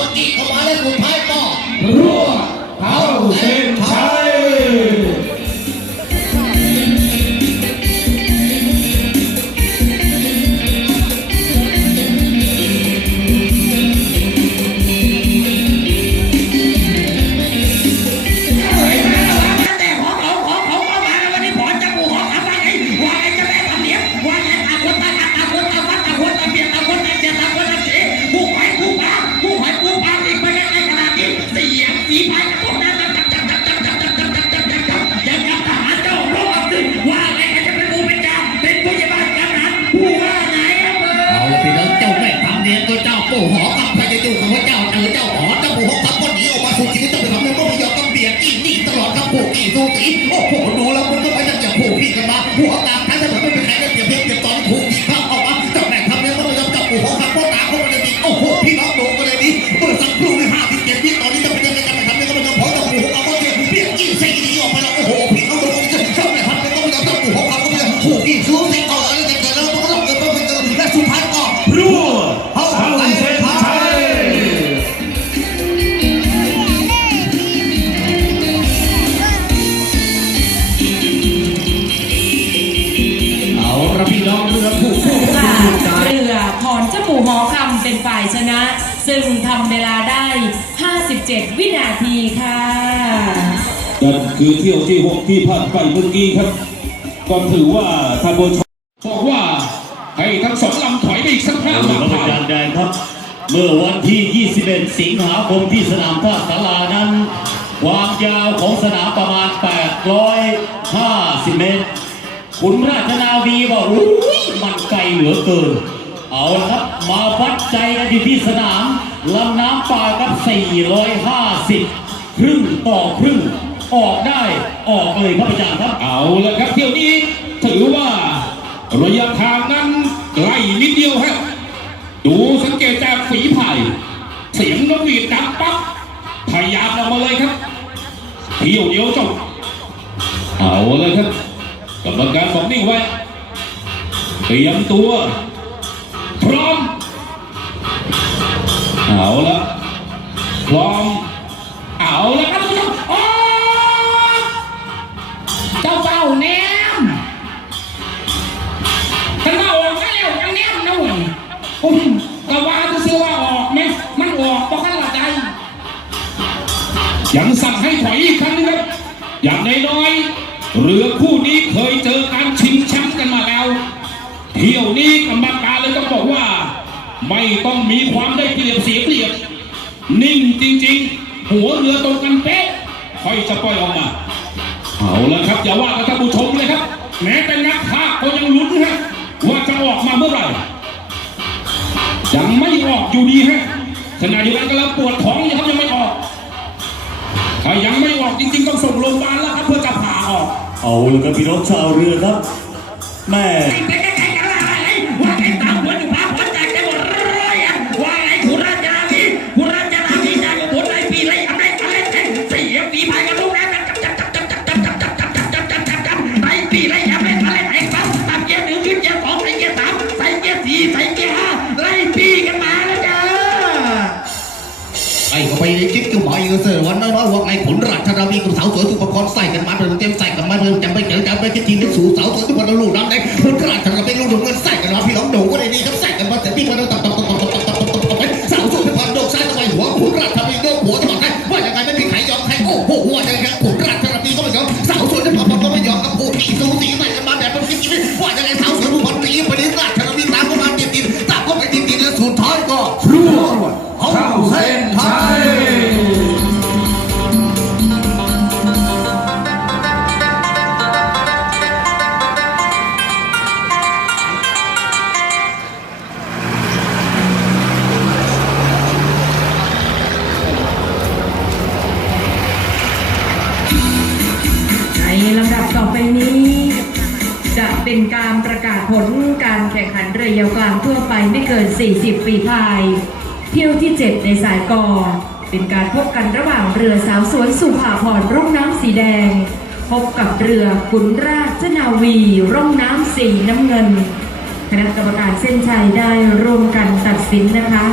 าวสวยมาพอจี้เข้ามาแล้วสุดท้ายก็ รั่วเข้าเส้ Walk out. 57วินาทีค่ะนั่นคือเที่ยวที่หกที่ผ่านไปเมื่อกี้ครับ ก็ถือว่าท่านผู้ชมบอกว่าให้ทั้งสองลำถอยไปอีกสักห้าเอาละครับลำอาจารย์แดงครับ เมื่อวันที่ 21 สิงหาคมที่สนามท่าสารานั้น ความยาวของสนามประมาณ 850 เมตรขุนราชนาวีบอกอุ้ยมันไกลเหลือเกิน เอาละครับ มาวัดใจกันอยู่ที่สนาม ลำน้ำป่ากับ 450 ครึ่งต่อครึ่ง ออกได้ออกเลยครับอาจารย์ครับ เอาละครับเที่ยวนี้ถือว่าระยะทางนั้นใกล้นิดเดียวฮะดูสังเกตจากฝีไผ่เสียงนกหวีดดังปั๊บพยายามออกมาเลยครับเที่ยวเดียวจบเอาเลยครับกรรมการบอกนิ่งไว้เตรียมตัว พร้อม เอาละพร้อมเอาละครับทุกท่านออกเจ้าเจ้าแนมฉันว่าออกมาแล้วยังแนมนะเว้ยอุ้มกะว่าจะซื้อว่าออกไหมมันออกเพราะข้าละใจยังสั่งให้ถอยอีกครั้งนึงครับอย่างน้อยๆเรือคู่นี้เคยเจอการชิงแชมป์กันมาแล้วเที่ยวนี้กรรมการเลยต้องบอกว่า ไม่ต้องมีความได้เปรียบ จริง ๆ หัวเรือตรงกันเป๊ะค่อยจะปล่อยออกมา เอาละครับอย่าว่ากันท่านผู้ชมเลยครับ แม้แต่นักภาคก็ยังลุ้นฮะว่าจะออกมาเมื่อไหร่ ยังไม่ออกอยู่ดีฮะขณะเดียวกันกำลังปวดท้องอยู่ครับยังไม่ออก ถ้ายังไม่ออกจริง ๆ ต้องส่งโรงพยาบาลแล้วครับเพื่อจะผ่าออก เอาละครับพี่น้องชาวเรือครับแม่ คลิปจู่หมอยเสือวันน้อยๆว่าไอ้ขุนราชนาวีกับสาวสวยทุกประกอบใส่กันมาเต็มเต็มใส่กันมาเพิ่มจำไปเจอจำไปคิดทีนี้สู่สาวสวยทุกคนลูกน้ำแดงขุนราชนาวีลูกหนุ่มกันใส่กันมาพี่น้องดูก็ได้ดีครับใส่กันมาแต่พี่คนเรา ต่อไปนี้ จะเป็นการประกาศผลการแข่งขันเรือยาวกลางทั่วไปไม่เกิน 40 ปีพาย เที่ยวที่ 7 ในสายกอ เป็นการพบกันระหว่างเรือสาวสวยสุภาพรร่องน้ำสีแดง พบกับเรือขุนราชนาวี ร่องน้ำสีน้ำเงินคณะกรรมการเส้นชัยได้ร่วมกันตัดสินนะคะ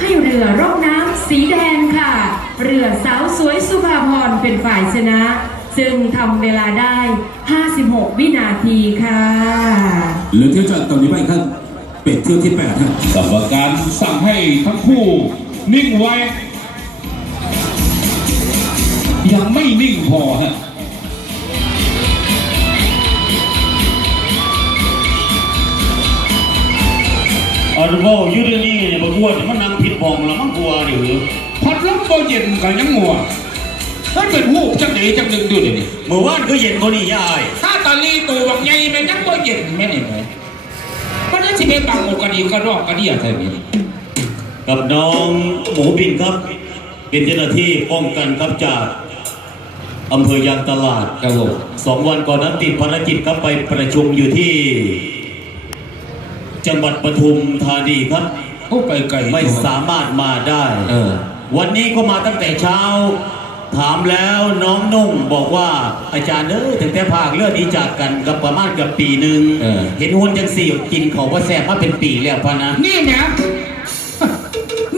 ให้เรือร่องน้ำสีแดงค่ะ เรือสาวสวยสุภาพรเป็นฝ่ายชนะ ซึ่งทำเวลาได้ 56 วินาทีค่ะ เหลือเที่ยวจากตอนนี้ไปครับเป็ดเที่ยวที่แปดฮะกรรมการสั่งให้ทั้งคู่นิ่งไว้ ยังไม่นิ่งพอฮะอันว่าอยู่เดี๋ยวนี้เนี่ยบางวันมันนั่งผิดบองแล้วมันกลัวหรือพัดลมก็เย็นกันยังงัว นั่นเป็นหูจังเดจังดึงดูดิเมื่อวานก็เย็นกว่านี้ยายถ้าตอนนี้ตัวบางใหญ่แม่ยังก็เย็นแม่นี่ไหมมันจะสิเป็นบางอกกันอีกกระรอกกระเดียใช่ไหมกับน้องหมูบินครับ เป็นเจ้าหน้าที่ป้องกันครับจากอำเภอยางตลาดครับผมสองวันก่อนนั้นติดภารกิจครับไปประชุมอยู่ที่ จังหวัดปทุมธานีครับโอ้ไปไกลไม่สามารถมาได้เออวันนี้ก็มาตั้งแต่เช้า ถามแล้วน้องนุ่งบอกว่าอาจารย์เอ้ยถึงแต่ภาคเลือดนี้จากกันกับประมาณกับปีหนึ่งเออ เห็นหุ่นจังสี่กินเขาว่าแซ่บมาเป็นปีแล้วพะนะนี่แหม่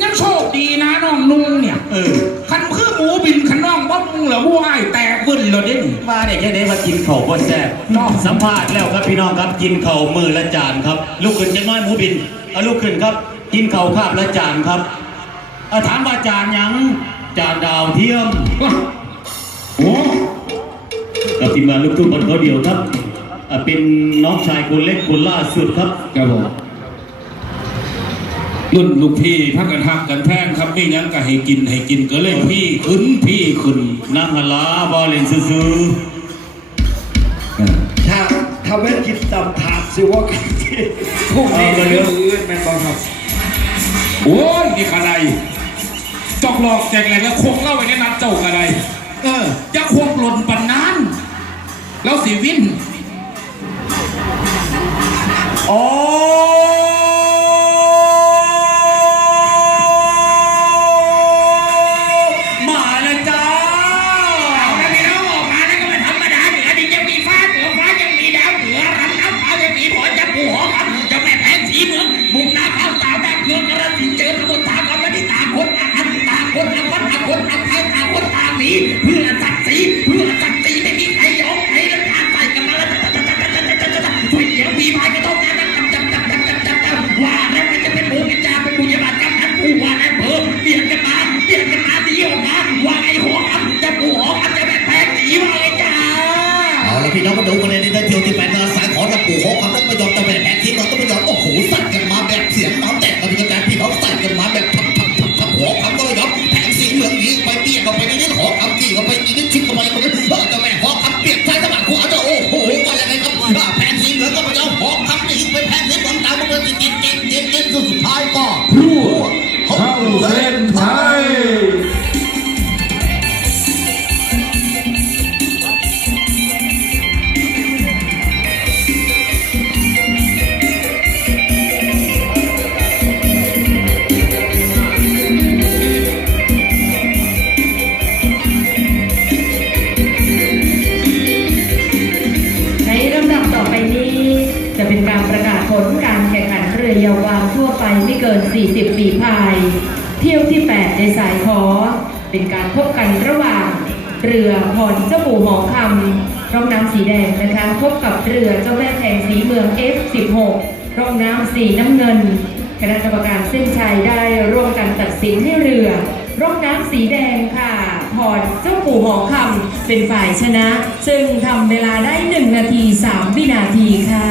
ยังโชคดีนะน้องนุ่งเนี่ยเออคันคือหมูบินคันน้องว่ามึงเหรอผู้ให้แตกขึ้นเลยเด่นมาได้แค่ไหนมากินเขาว่าแซ่บเนาะสัมภาษณ์แล้วครับพี่น้องครับกินเขามือละจานครับลูกขึ้นจะน้อยหมูบินเอาลูกขึ้นครับ กินเขาคาบละจานครับเอาถามว่าจานหยัง จานดาวเทียม โอ้กับทีมงานลูกทุ่งบอลเขาเดียวครับอ่าเป็นน้องชายคนเล็กคนล่าสุดครับครับผมรุ่นลูกพี่พักกันหักกันแท่งครับไม่ยังก็ให้กินให้กินก็เลยพี่ขึ้นพี่ขึ้นนั่งหันลาบอลเล่นซื้อถ้าถ้าเว้นกินตำถาดสิว่ากันที่พวกนี้เรื่องอื่นแมันบอกครับ โอ้ยนี่กระได จอกหลอกแจกอะไรแล้วควงเล่าไปในนัดเจ้ากระไดๆเออจะควงหล่นปันนั้นแล้วสีวินโอ้ีเพื่อจัดสีเพื่อ เรือยววางทั่วไปไม่เกิน 40ฝีพาย เที่ยวที่ 8 ในสายขอ เป็นการพบกันระหว่าง เรือพรเจ้าปู่หอคำร่องน้ำสีแดงนะคะ พบกับเรือเจ้าแม่แพงสีเมือง F16 ร่องน้ำสีน้ำเงิน คณะกรรมการเส้นชัยได้ร่วมกันตัดสินให้เรือ ร่องน้ำสีแดงค่ะพรเจ้าปู่หอคำเป็นฝ่ายชนะ ซึ่งทำเวลาได้ 1 นาที 3 วินาทีค่ะ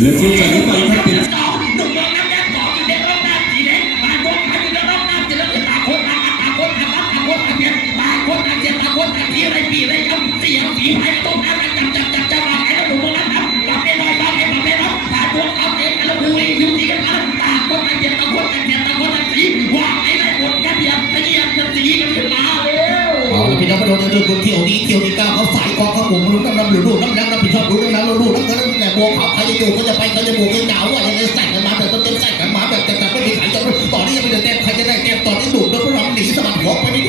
เลือเที่จากนี้ไปครับ อะไรปีอะไรครับเสียงสีไผ่ต้มน้ำจับจับจับจับไอ้หนุ่มเมืองน้ำครับกับแน่นอนบ้างไอ้แบบแน่นอนผ่านตัวเขาเองแล้วดูรีวิวทีกันมาต่าคนต่างเบียดต่างคนต่างเบียดต่างคนต่างสีว่าไอ้ไรหมดกันเบียดขยี้กันสีกันขึ้นมาเร็วเอาละพี่น้องมาดูดูดูเที่ยวนี้เที่ยวที่เก้าเขาสายกองเขาหมุนลุ้นน้ำน้ำหรือลูกน้ำน้ำรับผิดชอบลุ้นน้ำน้ำลุ้นน้ำน้ำแต่บัวเขาใครจะอยู่ก็จะไปใครจะบวกก็จะเอาว่ายังไงใส่กันมาแบบต้นเต็มใส่กันมาแบบแต่แต่ไม่มีใครจะต่อนี้ยังไม่ได้แต้มใครจะได้แต้มต่อนี้ดูดแล้วก็รำหนีสมัครหัวไปนี่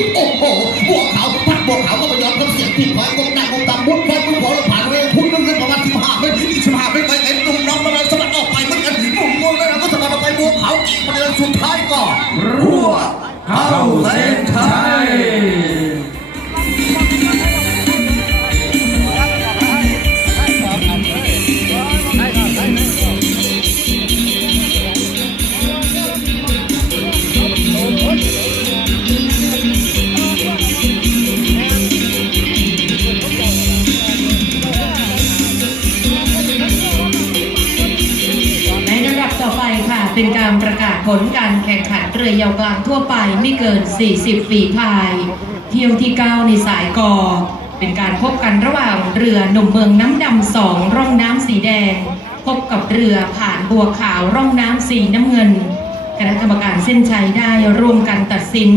ที่คอยกดหนักกดต่ำมุดคอยกุ้งขอเราผ่านไปพุ่งนึกขึ้นประมาณสิบห้าไมตรอีกสิบห้าไม่ไปไอ้หนุ่มน้องมันสะบัดออกไปเมือนกันหนุ่มงงแล้วราก็สะบัดออกไปบัวเขาอีกประเด็นสุดท้ายก็รั่วเข้าเส้นชัย เรือยาวกลางทั่วไปไม่เกิน 40 ฝีพาย เที่ยวที่ 9 ในสายกอ เป็นการพบกันระหว่างเรือหนุ่มเมืองน้ำดำสองร่องน้ำสีแดง พบกับเรือผ่านบัวขาวร่องน้ำสีน้ำเงินคณะกรรมการเส้นชัยได้ร่วมกันตัดสิน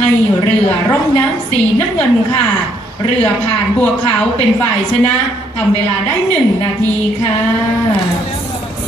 ให้เรือร่องน้ำสีน้ำเงินค่ะ เรือผ่านบัวขาวเป็นฝ่ายชนะทำเวลาได้หนึ่งนาทีค่ะ